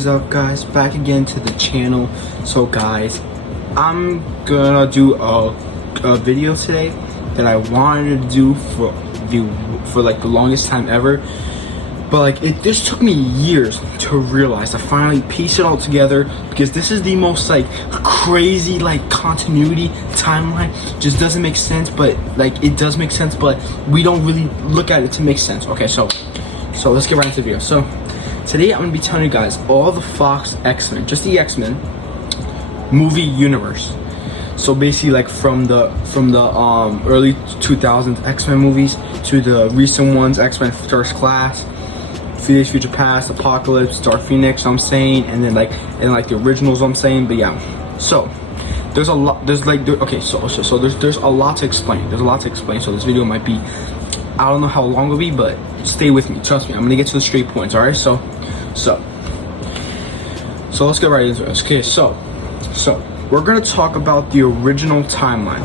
is up, guys? Back again to the channel. So guys, I'm gonna do a video today that I wanted to do for like the longest time ever, but like it just took me years to realize, to finally piece it all together, because this is the most like crazy like continuity timeline. Just doesn't make sense, but like it does make sense, but we don't really look at it to make sense. Okay, so let's get right into the video. So today I'm gonna be telling you guys all the Fox X-Men, just the X-Men movie universe. So basically, like from the early 2000s X-Men movies to the recent ones, X-Men First Class, Days Future Past, Apocalypse, Dark Phoenix, I'm saying, and then like the originals, I'm saying. But yeah, so there's a lot. There's like so there's a lot to explain. There's a lot to explain. So this video might be, I don't know how long it'll be, but stay with me. Trust me, I'm gonna get to the straight points. All right, so let's get right into it. Okay, so we're gonna talk about the original timeline.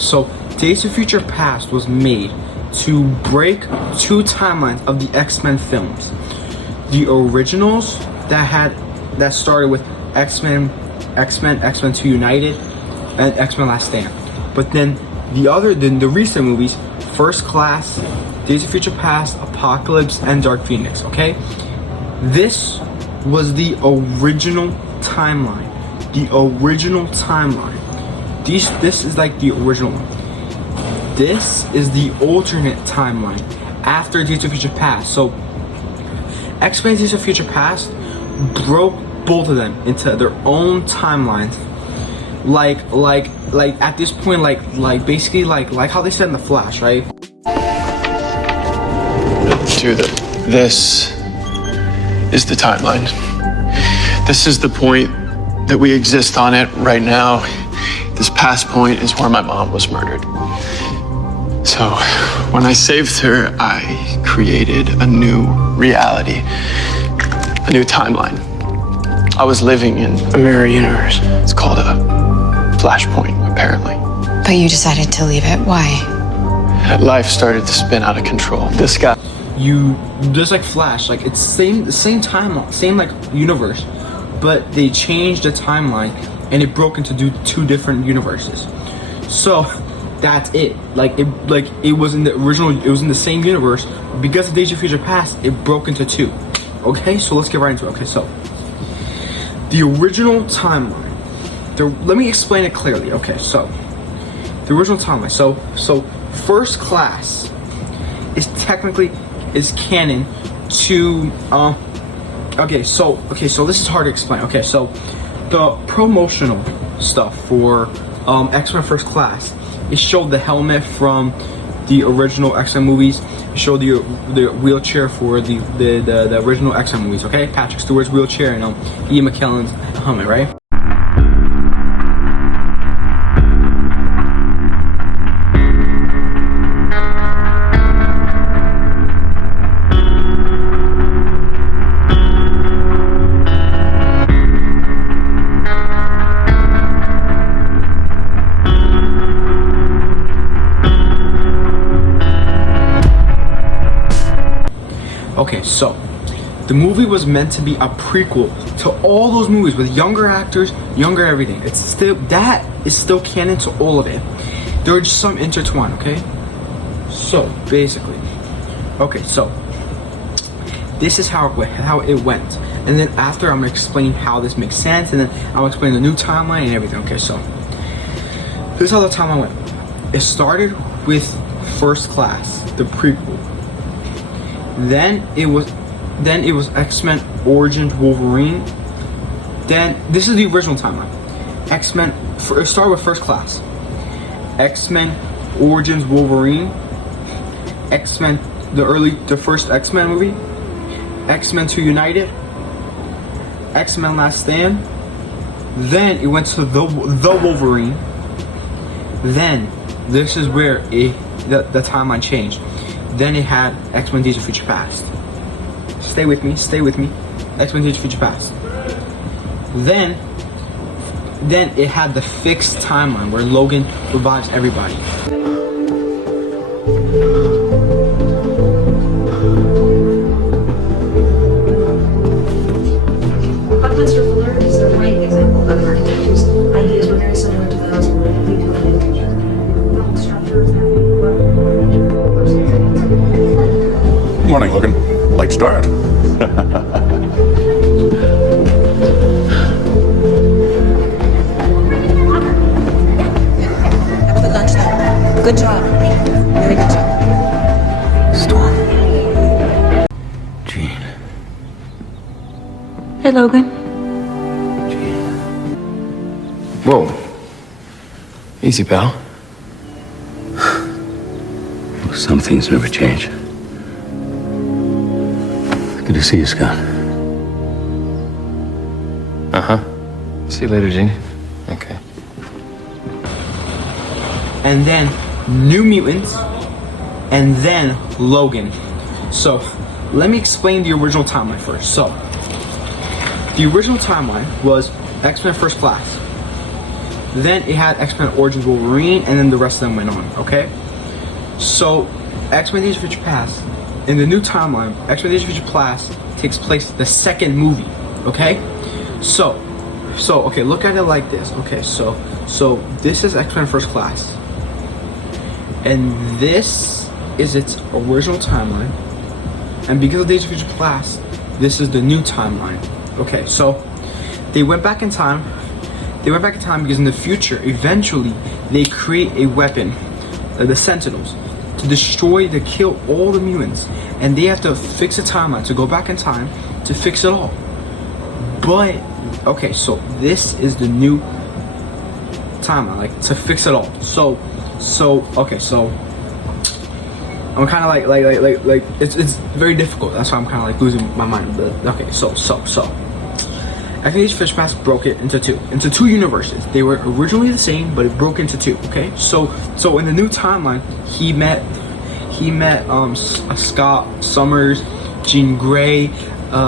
So Days of Future Past was made to break two timelines of the X-Men films. The originals that started with X-Men 2 United and X-Men Last Stand. But then the recent movies, First Class, Days of Future Past, Apocalypse, and Dark Phoenix, okay? This was the original timeline. This is like the original one. This is the alternate timeline after Days of Future Past. So X-Men Days of Future Past broke both of them into their own timelines. Like at this point, like basically like how they said in The Flash, right? Dude, this is the timeline. This is the point that we exist on it right now. This past point is where my mom was murdered. So when I saved her, I created a new reality, a new timeline. I was living in a mirror universe. It's called a flashpoint, apparently. But you decided to leave it. Why? Life started to spin out of control. This guy. Just like Flash, like it's the same timeline, same like universe, but they changed the timeline and it broke into two different universes. So that's it. Like it was in the original, it was in the same universe. Because of Days of Future Past, it broke into two. Okay, so let's get right into it. Okay, so the original timeline. Let me explain it clearly. Okay, so the original timeline. So First Class is canon to okay, so this is hard to explain. Okay, so the promotional stuff for X-Men First Class, it showed the helmet from the original X-Men movies. It showed the wheelchair for the original X-Men movies. Okay, Patrick Stewart's wheelchair and Ian McKellen's helmet, right? Okay, so the movie was meant to be a prequel to all those movies with younger actors, younger everything. That is still canon to all of it. There are just some intertwined, okay? So basically, okay, so this is how it went. And then after, I'm gonna explain how this makes sense, and then I'll explain the new timeline and everything. Okay, so this is how the timeline went. It started with First Class, the prequel. Then it was X-Men Origins Wolverine. Then this is the original timeline. It started with First Class. X-Men Origins Wolverine. X-Men, the first X-Men movie. X-Men 2 United. X-Men Last Stand. Then it went to the Wolverine. Then this is where the timeline changed. Then it had X-Men Days of Future Past. Stay with me. X-Men Days of Future Past. Then it had the fixed timeline where Logan revives everybody. morning, Logan. Late start. Have a good lunch though. Good job. Really good job. Storm. Jean. Hey, Logan. Whoa. Easy, pal. Some things never change. Good to see you, Scott. See you later, Gene. Okay. And then New Mutants, and then Logan. So, let me explain the original timeline first. So, the original timeline was X-Men First Class. Then it had X-Men Origins Wolverine, and then the rest of them went on, okay? So, X-Men Days of Future Past, in the new timeline, X-Men Days of Future Past takes place the second movie, okay? So, okay, look at it like this. Okay, so this is X-Men First Class. And this is its original timeline. And because of Days of Future Past, this is the new timeline. Okay, so they went back in time. They went back in time because in the future, eventually, they create a weapon, the Sentinels, to destroy, to kill all the mutants. And they have to fix a timeline, to go back in time, to fix it all. But, okay, so this is the new timeline, like, to fix it all. Okay, so I'm kind of like it's very difficult. That's why I'm kind of like losing my mind. But okay, so X-Men Days of Future Past broke it into two universes. They were originally the same, but it broke into two. Okay, so in the new timeline, he met Scott Summers, Jean Grey,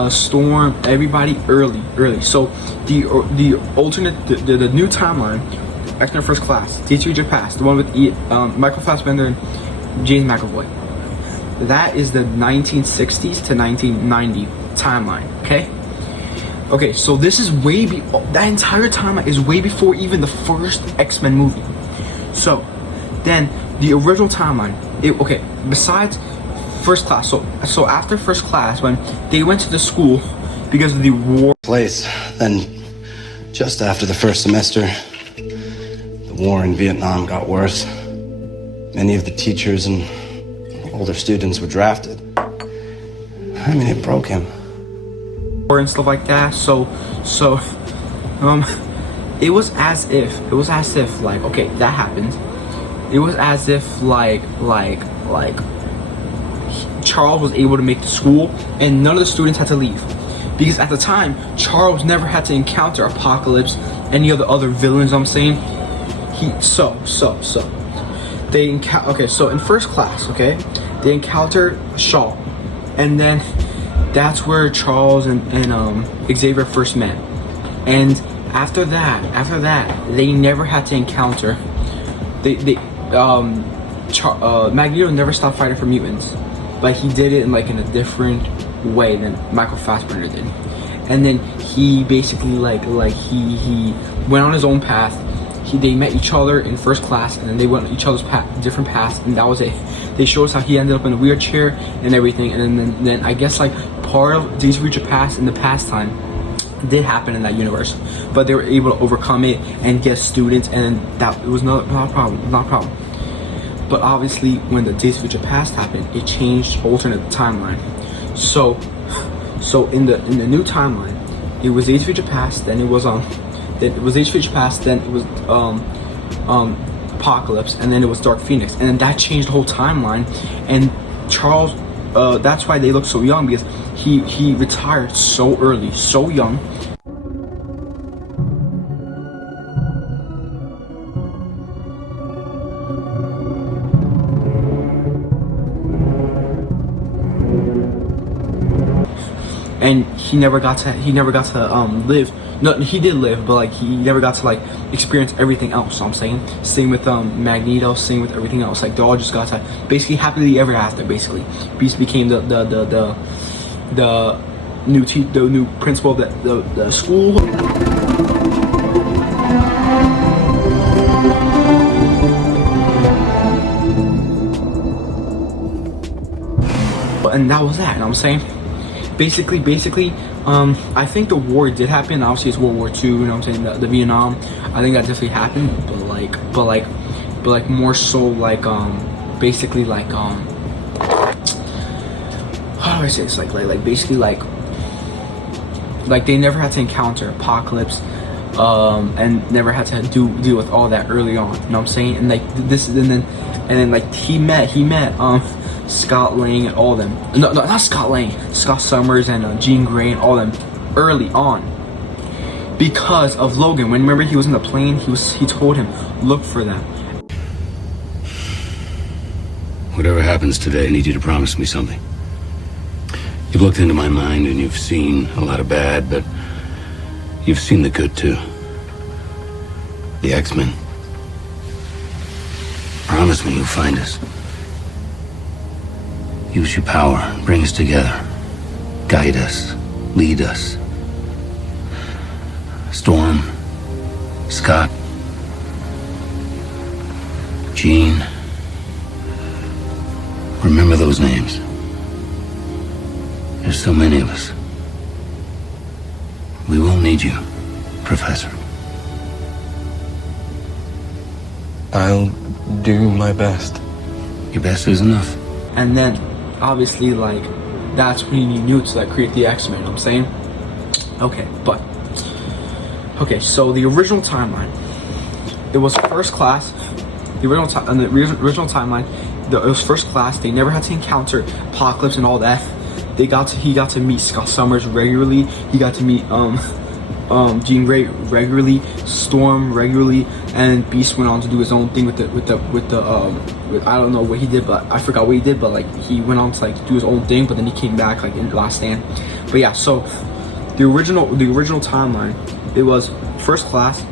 Storm, everybody early. So the alternate, the new timeline, X-Men First Class, Days of Future Past, the one with Michael Fassbender and James McAvoy. That is the 1960s to 1990 timeline. Okay, so this is that entire timeline is way before even the first X-Men movie. So then the original timeline, besides First Class, so after First Class, when they went to the school because of the war place, then just after the first semester, the war in Vietnam got worse. Many of the teachers and older students were drafted. I mean, it broke him. and stuff like that. So it was as if like, okay, that happened. It was as if like Charles was able to make the school and none of the students had to leave, because at the time Charles never had to encounter Apocalypse, any of the other villains. I'm saying so in First Class, okay, they encountered Shaw, and then that's where Charles and Xavier first met. And after that, they never had to encounter. Magneto never stopped fighting for mutants, but he did it in a different way than Michael Fassbender did. And then he basically he went on his own path. They met each other in First Class, and then they went on each other's different paths, and that was it. They showed us how he ended up in a wheelchair and everything, and then I guess part of Days of Future Past in the past time did happen in that universe, but they were able to overcome it and get students, and that it was not a problem. But obviously, when the Days of Future Past happened, it changed alternate timeline. So in the new timeline, it was Days of Future Past, then it was Days of Future Past, then it was Apocalypse, and then it was Dark Phoenix, and then that changed the whole timeline. And Charles, that's why they look so young, because he retired so early, so young. And he never got to live. No, he did live, but he never got to experience everything else. So I'm saying, same with Magneto, same with everything else. They all just got to basically happily ever after. Basically, Beast became the new principal of the school. and that was that. You know what I'm saying? Basically, I think the war did happen. Obviously, it's World War II. You know what I'm saying? The Vietnam. I think that definitely happened, but like more so like basically like how do I say this? Like basically like they never had to encounter apocalypse, and never had to deal with all that early on. You know what I'm saying? And like this, and then like he met Scott Lang and all of them. No, not Scott Lang. Scott Summers and Jean Grey and all of them early on because of Logan. When remember he was in the plane, he told him look for them. Whatever happens today, I need you to promise me something. You've looked into my mind and you've seen a lot of bad, but you've seen the good too. The X-Men. Promise me you'll find us. Use your power, bring us together. Guide us, lead us. Storm, Scott, Jean. Remember those names. There's so many of us. We will need you, Professor. I'll do my best. Your best is enough. And then obviously like that's when you need Newt to like create the X-Men. You know what I'm saying? Okay, so the original timeline, it was first class. The original timeline, it was first class. They never had to encounter apocalypse and all that. He got to meet Scott Summers regularly. He got to meet Jean Grey regularly, Storm regularly, and Beast went on to do his own thing with I don't know what he did, but I forgot what he did, but like he went on to like do his own thing, but then he came back like in Last Stand. But yeah, so the original timeline, it was first class,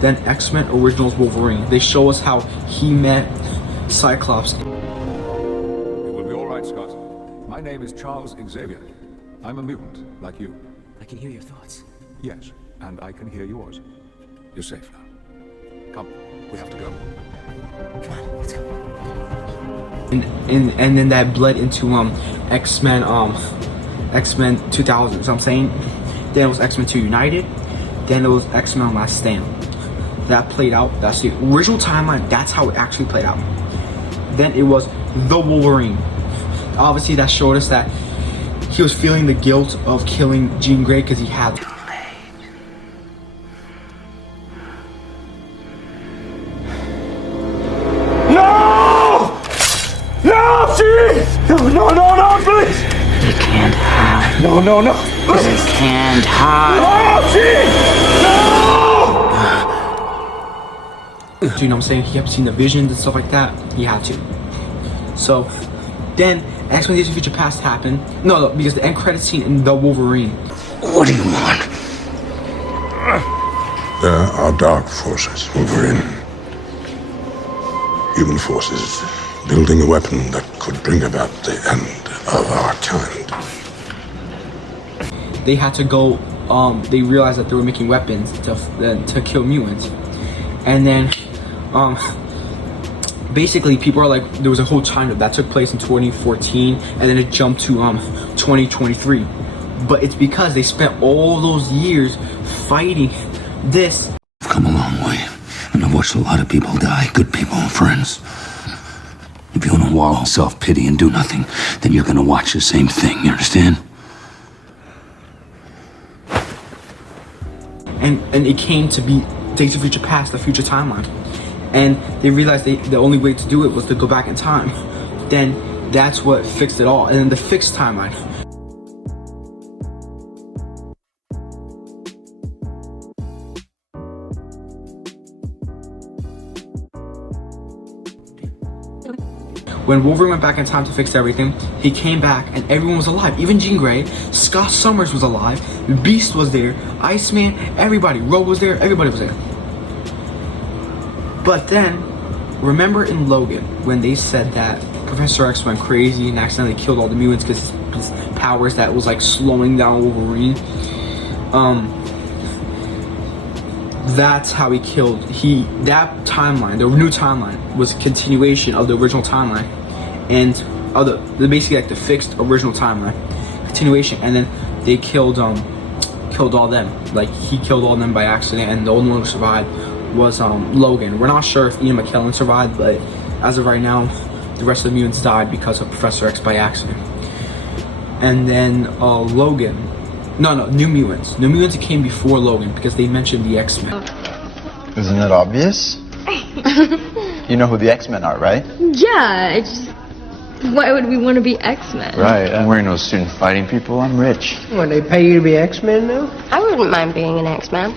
then X-Men Originals Wolverine. They show us how he met Cyclops. It will be all right, Scott. My name is Charles Xavier. I'm a mutant, like you. I can hear your thoughts. Yes, and I can hear yours. You're safe now. Come, we have to go. Come on, let's go. And then that bled into X-Men 2000. So I'm saying, then it was X-Men 2 United, then it was X-Men Last Stand. That played out. That's the original timeline. That's how it actually played out. Then it was the Wolverine. Obviously, that showed us that he was feeling the guilt of killing Jean Grey because he had to. No, please! They can't hide. No. They can't hide. You know what I'm saying? He kept seeing the visions and stuff like that. He had to. So then X-Men Days of Future Past happened. No, because the end credit scene in The Wolverine. What do you want? There are dark forces, Wolverine. Human forces building a weapon that could bring about the end of our kind. They had to go, they realized that they were making weapons to kill mutants. And then, basically people are like, there was a whole time that took place in 2014, and then it jumped to 2023. But it's because they spent all those years fighting this. I've come a long way, and I've watched a lot of people die, good people and friends. If you want to wallow in self-pity and do nothing, then you're gonna watch the same thing, you understand? And it came to be Days of Future Past, the future timeline. And they realized the only way to do it was to go back in time. Then that's what fixed it all. And then the fixed timeline. When Wolverine went back in time to fix everything, he came back and everyone was alive. Even Jean Grey, Scott Summers was alive, Beast was there, Iceman, everybody, Rogue was there, everybody was there. But then, remember in Logan, when they said that Professor X went crazy and accidentally killed all the mutants because his powers that was like slowing down Wolverine? That's how he killed, that timeline, the new timeline, was a continuation of the original timeline. And basically like the fixed original timeline continuation, and then they killed all them. Like he killed all them by accident, and the only one who survived was Logan. We're not sure if Ian McKellen survived, but as of right now, the rest of the mutants died because of Professor X by accident. And then Logan, New Mutants. New Mutants came before Logan because they mentioned the X-Men. Isn't it obvious? You know who the X-Men are, right? Yeah, it's just, why would we want to be X-Men? Right, I'm wearing no student fighting people, I'm rich. When they pay you to be X-Men now? I wouldn't mind being an X-Men.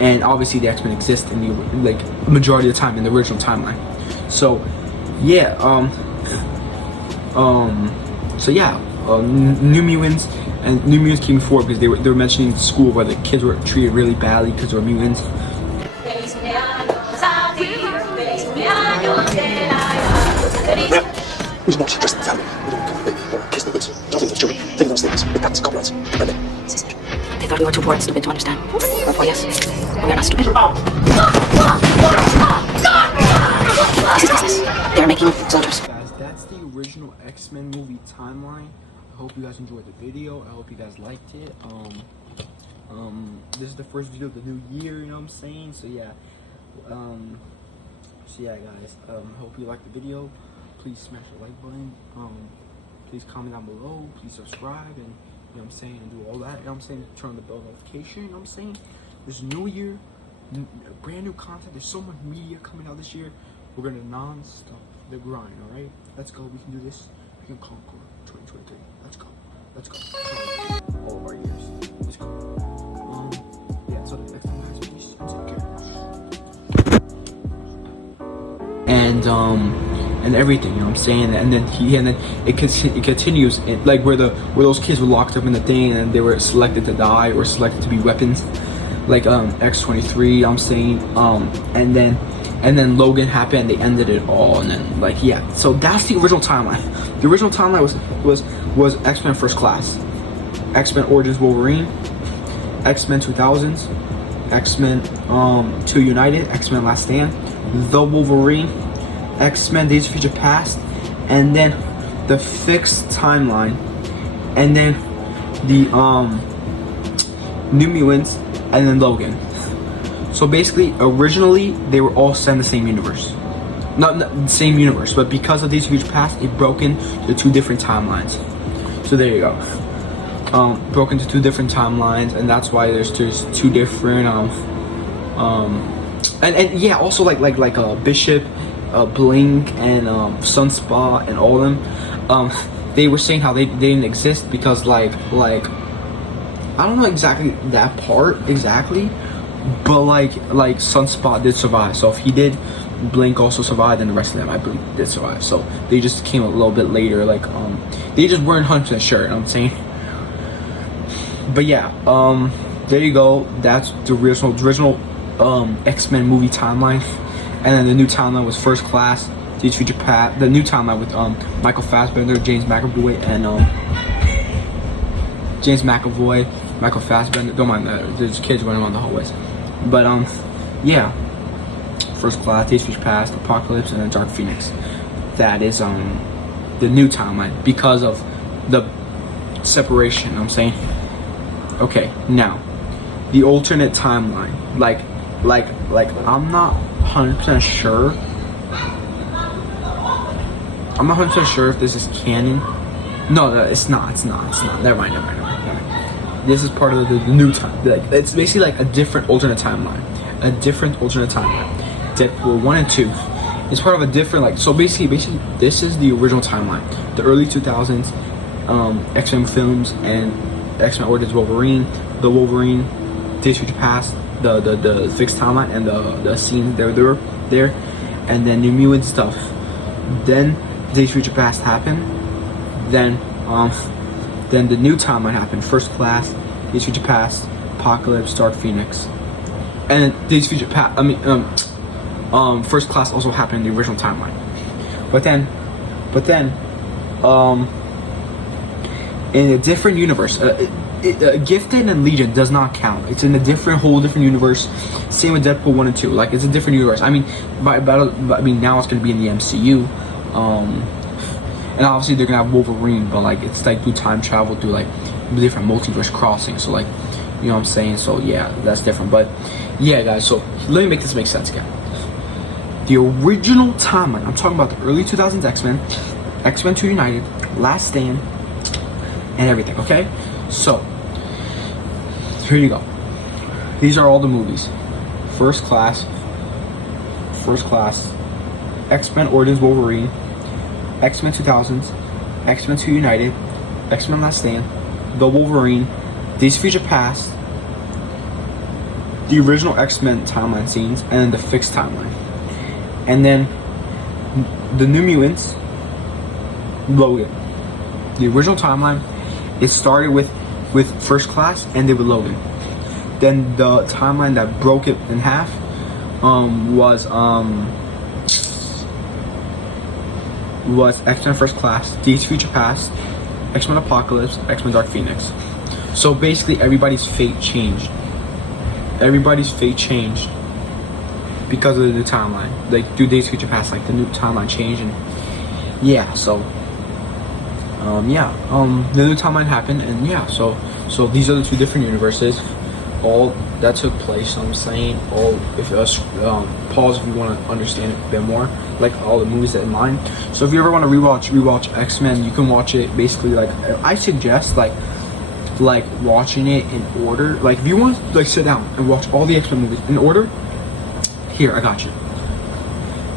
And obviously the X-Men exist in the like majority of the time in the original timeline. So yeah, New Mutants came before because they were mentioning school where the kids were treated really badly because they were mutants. We do not trust the family. We don't kiss the kids. Don't think those children. Think of those things. They practice comrades. They thought we were too bored and stupid to understand. Therefore, yes, we are not stupid. This is business. They are making soldiers. Guys, that's the original X-Men movie timeline. I hope you guys enjoyed the video. I hope you guys liked it. This is the first video of the new year, you know what I'm saying? So yeah. Guys. Hope you liked the video. Please smash the like button. Please comment down below. Please subscribe, and you know what I'm saying, and do all that. You know what I'm saying? Turn on the bell notification. You know what I'm saying? There's a new year, brand new content. There's so much media coming out this year. We're gonna non-stop the grind. All right, let's go. We can do this. We can conquer 2023. Let's go. Let's go. All of our years. Let's go. Yeah. So the next time, guys, peace. Take care. And everything, you know what I'm saying? And then it continues like where those kids were locked up in the thing and they were selected to die or selected to be weapons, like X-23, I'm saying, and then Logan happened and they ended it all, and then like yeah. So that's the original timeline. The original timeline was X-Men First Class, X-Men Origins Wolverine, X-Men 2000s, X-Men 2 United, X-Men Last Stand, The Wolverine, X-Men Days of Future Past, and then the fixed timeline, and then the New Mutants, and then Logan. So basically, originally they were all set in the same universe, not the same universe, but because of Days of Future Past, it broke into 2 different timelines. So there you go, broke into 2 different timelines, and that's why there's 2 different and yeah, also like Bishop, Blink, and Sunspot, and all of them, they were saying how they didn't exist because like I don't know exactly that part exactly, but like Sunspot did survive. So if he did, Blink also survived, and the rest of them I believe did survive. So they just came a little bit later, like they just weren't 100% sure, you know what I'm saying? But yeah, there you go. That's the original X-Men movie timeline. And then the new timeline was First Class, Days of Future Past. The new timeline with Michael Fassbender, James McAvoy, and Michael Fassbender. Don't mind that. There's kids running around the hallways. But yeah. First Class, Days of Future Past, Apocalypse, and then Dark Phoenix. That is the new timeline because of the separation. You know what I'm saying. Okay, now the alternate timeline. Like I'm not 100% sure. I'm not 100% sure if this is canon. No, it's not. Never mind. This is part of the new time. Like, it's basically like a different alternate timeline. Deadpool 1 and 2 is part of a different, like, so basically this is the original timeline. The early 2000s X-Men films and X-Men Origins Wolverine, the Wolverine, Days of Future Past, the fixed timeline, and the scenes they were there, and then New Mutant stuff. Then Days of Future Past happened. Then the new timeline happened. First Class, Days of Future Past, Apocalypse, Dark Phoenix, and then Days of Future Past. First Class also happened in the original timeline. But then, in a different universe, Gifted and Legion does not count. It's in a whole different universe. Same with Deadpool 1 and 2. Like, it's a different universe. I mean, now it's going to be in the MCU. and obviously they're gonna have Wolverine, but like it's like through time travel through like different multiverse crossings. So like, you know what I'm saying? So yeah, that's different. But yeah, guys. So let me make this make sense again. The original timeline. I'm talking about the early 2000s X-Men, X-Men 2 United, Last Stand, and everything. Okay, so here you go. These are all the movies. First Class, X-Men Origins Wolverine, X-Men 2000s, X-Men 2 United, X-Men Last Stand, The Wolverine, Days of Future Past, the original X-Men timeline scenes, and then the fixed timeline. And then the New Mutants, Logan. The original timeline, it started with First Class, ended with Logan. Then the timeline that broke it in half was X-Men First Class, Days of Future Past, X-Men Apocalypse, X-Men Dark Phoenix. So basically everybody's fate changed. Everybody's fate changed because of the new timeline. Like through Days of Future Past, like the new timeline changed, and yeah, so the new timeline happened, and yeah, so these are the two different universes. All that took place. So I'm saying, pause if you want to understand it a bit more, like all the movies that in line. So if you ever want to rewatch X-Men, you can watch it basically. Like I suggest like watching it in order. Like if you want to like sit down and watch all the X-Men movies in order, here I got you.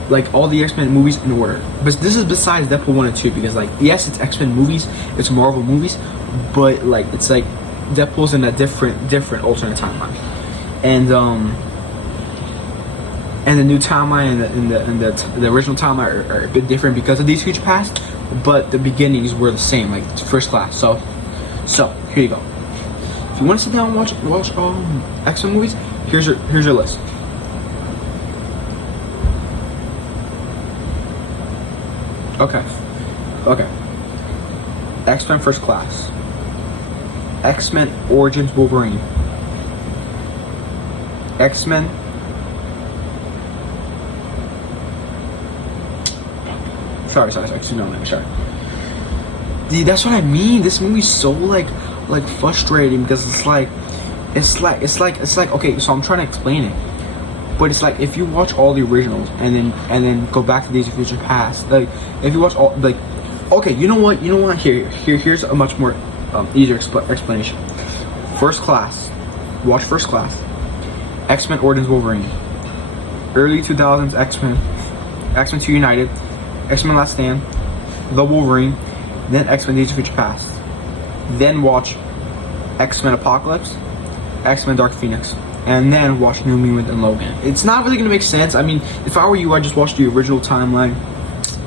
Like all the X-Men movies in order. But this is besides Deadpool 1 and 2, because like yes, it's X-Men movies, it's Marvel movies, but like it's like Deadpool's in a different alternate timeline, and the new timeline and the original timeline are a bit different because of Days of Future Past, but the beginnings were the same, like First Class. So here you go. If you want to sit down and watch X-Men movies, here's your list. Okay. X-Men First Class, X-Men Origins Wolverine, X-Men sorry, Dude, that's what I mean. This movie's so like frustrating because it's like okay, so I'm trying to explain it, but it's like if you watch all the originals and then go back to Days of Future Past, like if you watch all, like, okay, you know what here's a much more easier explanation. First Class, watch First Class, X-Men Origins Wolverine, early 2000s X-Men 2 United, X-Men Last Stand, The Wolverine, then X-Men Days of Future Past, then watch X-Men Apocalypse, X-Men Dark Phoenix, and then watch New Mutants and Logan. It's not really gonna make sense. I mean, if I were you, I'd just watch the original timeline,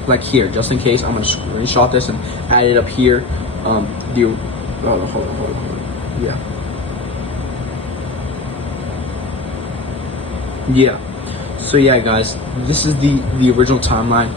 like here, just in case. I'm gonna screenshot this and add it up here. Hold on. Yeah. So yeah, guys, this is the original timeline.